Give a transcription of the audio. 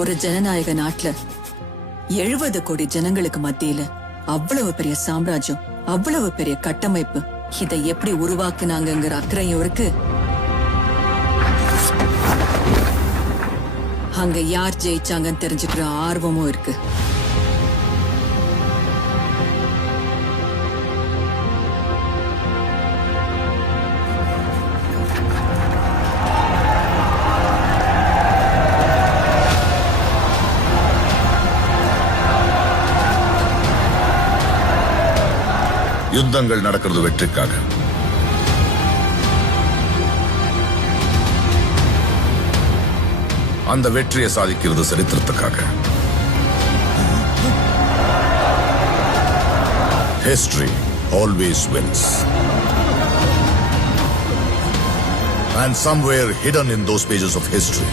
ஒரு ஜனநாயக நாட்டுல 70 கோடி ஜனங்களுக்கு மத்தியில அவ்வளவு பெரிய சாம்ராஜ்யம், அவ்வளவு பெரிய கட்டமைப்பு, இதை எப்படி உருவாக்குனாங்கிற அக்கறையும் இருக்கு. அங்க யார் ஜெயிச்சாங்கன்னு தெரிஞ்சுக்கிற ஆர்வமும் இருக்கு. யுத்தங்கள் நடக்கிறது வெற்றிக்காக. அந்த வெற்றியை சாதிக்கிறது சரித்திரத்துக்காக. History always wins. And somewhere hidden in those pages of history